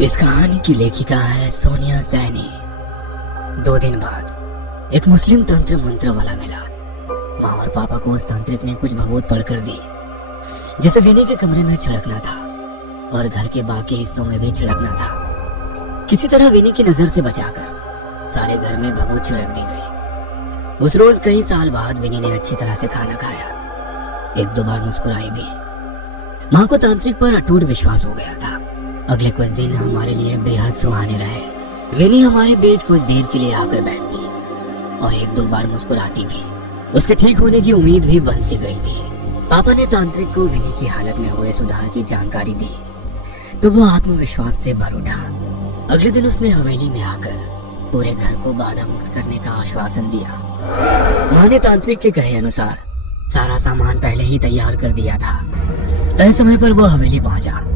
इस कहानी की लेखिका है सोनिया सैनी। 2 दिन बाद एक मुस्लिम तंत्र मंत्र वाला मिला। माँ और पापा को उस तांत्रिक ने कुछ भभूत पढ़कर दी, जिसे विनी के कमरे में छिड़कना था और घर के बाकी हिस्सों में भी छिड़कना था। किसी तरह विनी की नजर से बचाकर सारे घर में भभूत छिड़क दी गई। उस रोज कई साल बाद विनी ने अच्छी तरह से खाना खाया। 1-2 बार मुस्कुराई भी। माँ को तांत्रिक पर अटूट विश्वास हो गया था। अगले कुछ दिन हमारे लिए बेहद सुहाने रहे। विनी हमारे बीच कुछ देर के लिए आकर बैठती और 1-2 बार मुस्कुराती भी। उसके ठीक होने की उम्मीद भी बन सी गई थी। पापा ने तांत्रिक को विनी की हालत में हुए सुधार की जानकारी दी तो वो आत्मविश्वास से भर उठा। अगले दिन उसने हवेली में आकर पूरे घर को बाधा मुक्त करने का आश्वासन दिया। माँ ने तांत्रिक के कहे अनुसार सारा सामान पहले ही तैयार कर दिया था। तय समय पर वो हवेली पहुंचा।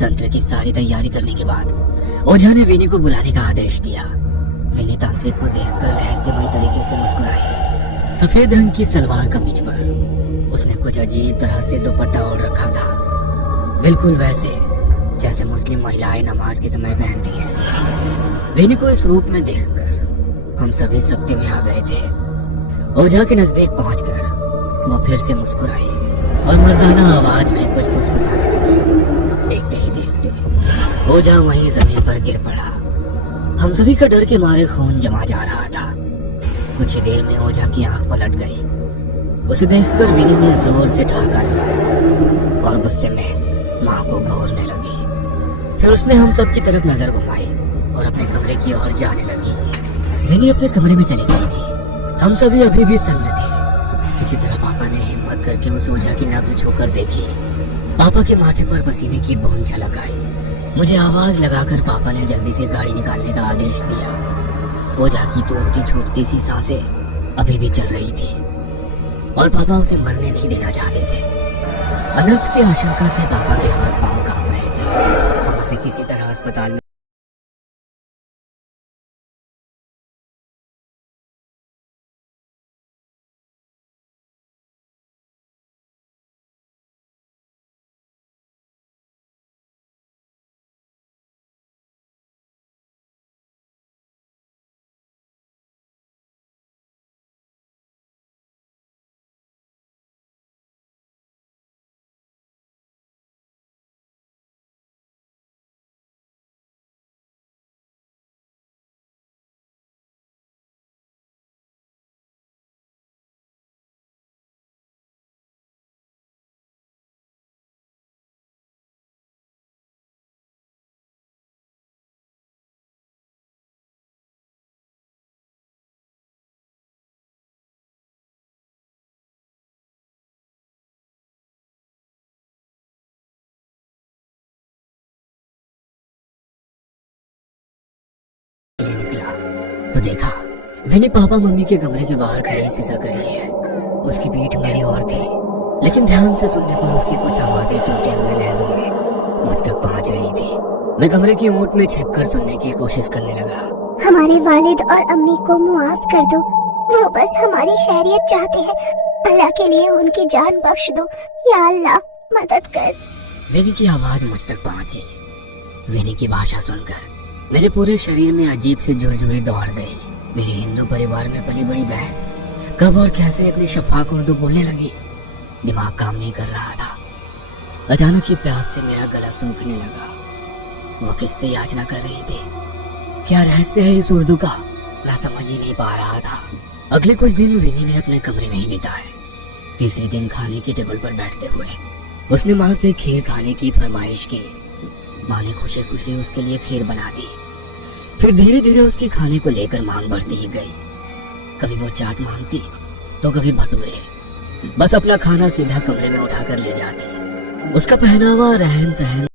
तंत्र की सारी तैयारी करने के बाद ओझा ने विनी को बुलाने का आदेश दिया। विनी तांत्रिक को देखकर रहस्यमय तरीके से मुस्कुराई। सफेद रंग की सलवार कमीज पर उसने कुछ अजीब तरह से दुपट्टा ओढ़ रखा था, बिल्कुल वैसे जैसे मुस्लिम महिलाएं नमाज के समय पहनती हैं। विनी को इस रूप में देखकर हम सभी सख्ती में आ गए थे। ओझा के नजदीक पहुंचकर वो फिर से मुस्कुराई और मर्दाना आवाज में कुछ फुसफुसाने लगी। देखते ही देखते ओझा वहीं जमीन पर गिर पड़ा। हम सभी का डर के मारे खून जमा जा रहा था। कुछ ही देर में ओझा की आंख पलट गई। उसे देखकर विनी ने जोर से ठहाका लगाया और गुस्से में माँ को घूरने लगी। फिर उसने हम सब की तरफ नजर घुमाई और अपने कमरे की ओर जाने लगी। विनी अपने कमरे में चली गई थी। हम सभी अभी भी सन्न थे। किसी तरह पापा ने हिम्मत करके उस ओझा की नब्ज छूकर देखी। पापा के माथे पर पसीने की बूंद छलक आई। मुझे आवाज लगाकर पापा ने जल्दी से गाड़ी निकालने का आदेश दिया। ओझा की टूटती छूटती सी सांसें अभी भी चल रही थी और पापा उसे मरने नहीं देना चाहते थे। अनर्थ की आशंका से पापा के हाथ पांव कांप रहे थे। हम उसे किसी तरह अस्पताल में निकला तो देखा विनी पापा मम्मी के कमरे के बाहर खड़ी सिसक रही है। उसकी पीठ मेरी ओर थी, लेकिन ध्यान से सुनने पर उसकी कुछ आवाजें टूटे हुए लहजों में मुझ तक पहुंच रही थी। मैं कमरे की ओट में छिपकर सुनने की कोशिश करने लगा। हमारे वालिद और अम्मी को मुआफ कर दो। वो बस हमारी खैरियत चाहते हैं। अल्लाह के लिए उनकी जान बख्श दो। या अल्लाह मदद कर। विनी की आवाज मुझ तक पहुंची। विनी की भाषा सुनकर मेरे पूरे शरीर में अजीब सी झुरझुरी दौड़ गई। मेरे हिंदू परिवार में पली बड़ी बहन कब और कैसे इतनी शफाक उर्दू बोलने लगी, दिमाग काम नहीं कर रहा था। अचानक ही प्यास से मेरा गला सूखने लगा। वो किससे याचना कर रही थी? क्या रहस्य है इस उर्दू का? मैं समझ ही नहीं पा रहा था। अगले कुछ दिन विनी ने अपने कमरे में ही बिताए। तीसरे दिन खाने की टेबल पर बैठते हुए उसने माँ से खीर खाने की फरमाइश की। माँ ने खुशी खुशी उसके लिए खीर बना दी। फिर धीरे धीरे उसके खाने को लेकर मांग बढ़ती ही गई। कभी वो चाट मांगती तो कभी भटूरे। बस अपना खाना सीधा कमरे में उठाकर ले जाती। उसका पहनावा, रहन सहन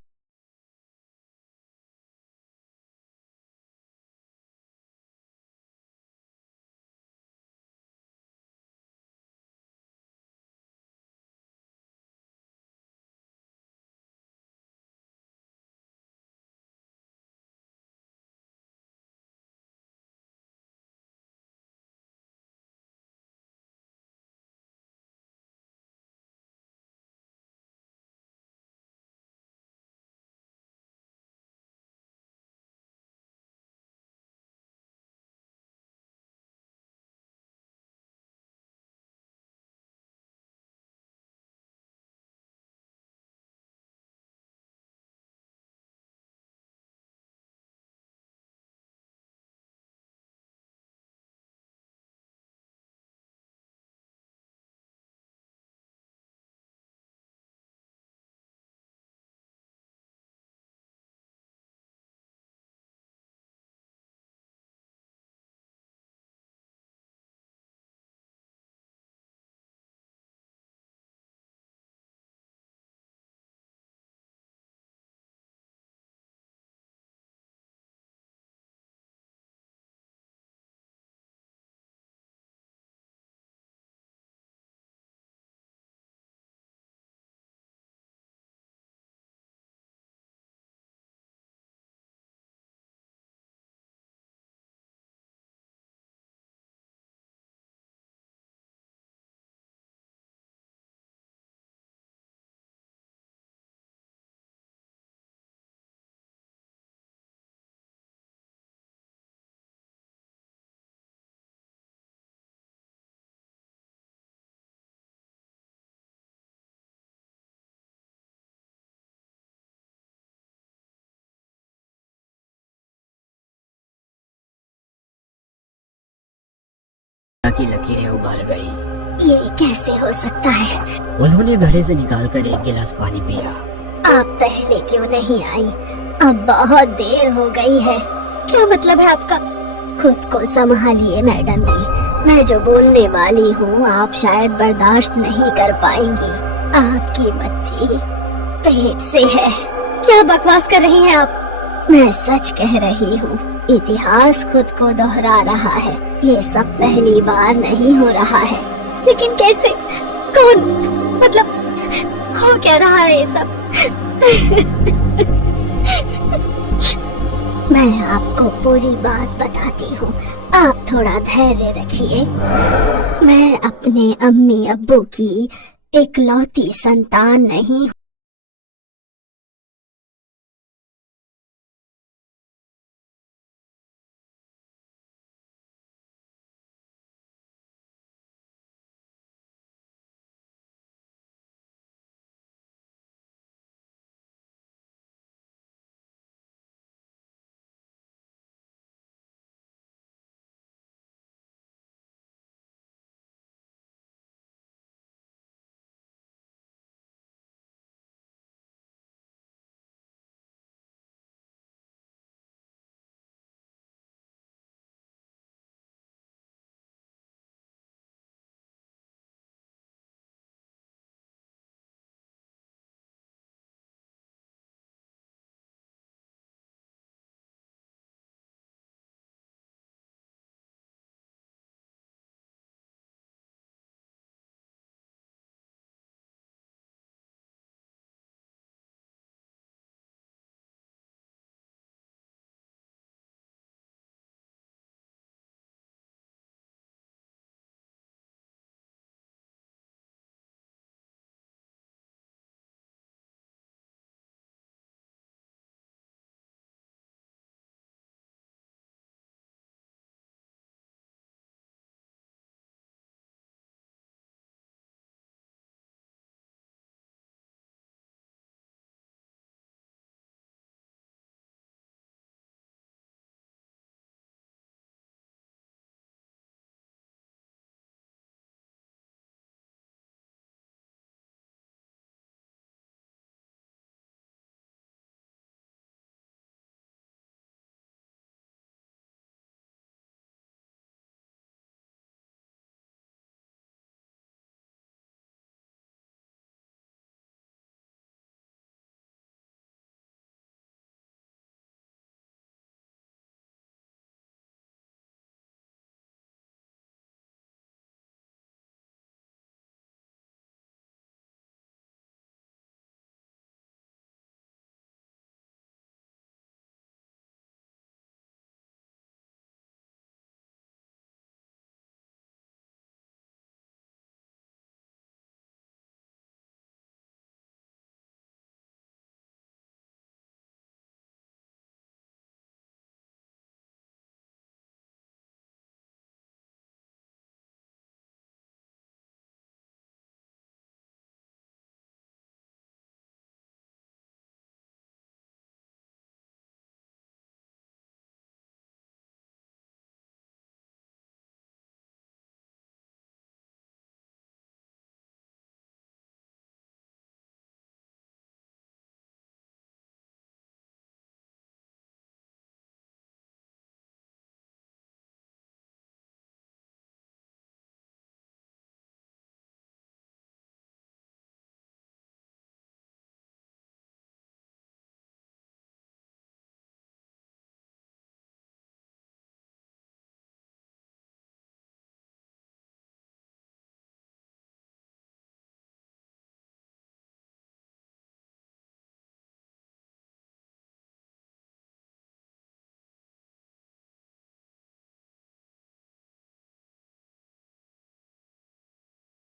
की लकीरें उभर गई। ये कैसे हो सकता है? उन्होंने घड़े से निकालकर एक गिलास पानी पिया। आप पहले क्यों नहीं आई? अब बहुत देर हो गई है। क्या मतलब है आपका? खुद को संभालिए मैडम जी, मैं जो बोलने वाली हूँ आप शायद बर्दाश्त नहीं कर पाएंगी। आपकी बच्ची पेट से है। क्या बकवास कर रही हैं आप? मैं सच कह रही हूँ, इतिहास खुद को दोहरा रहा है। ये सब पहली बार नहीं हो रहा है। लेकिन कैसे? कौन? मतलब हो क्या रहा है ये सब? मैं आपको पूरी बात बताती हूँ, आप थोड़ा धैर्य रखिए। मैं अपने अम्मी अब्बू की इकलौती संतान नहीं।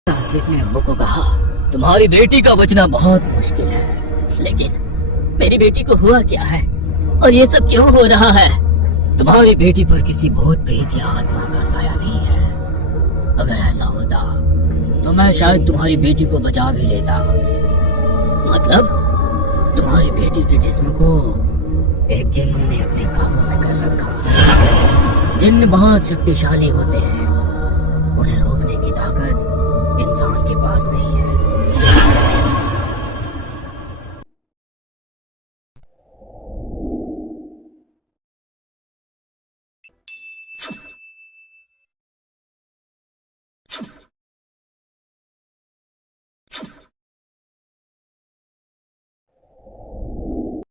तांत्रिक ने अब्बू को कहा, तुम्हारी बेटी का बचना बहुत मुश्किल है, लेकिन मेरी बेटी को हुआ क्या है और ये सब क्यों हो रहा है? तुम्हारी बेटी पर किसी भूत प्रेत या आत्मा का साया नहीं है। अगर ऐसा होता तो मैं शायद तुम्हारी बेटी को बचा भी लेता। मतलब तुम्हारी बेटी के जिस्म को एक जिन्न ने अपने काबू में कर रखा। जिन्न बहुत शक्तिशाली होते हैं,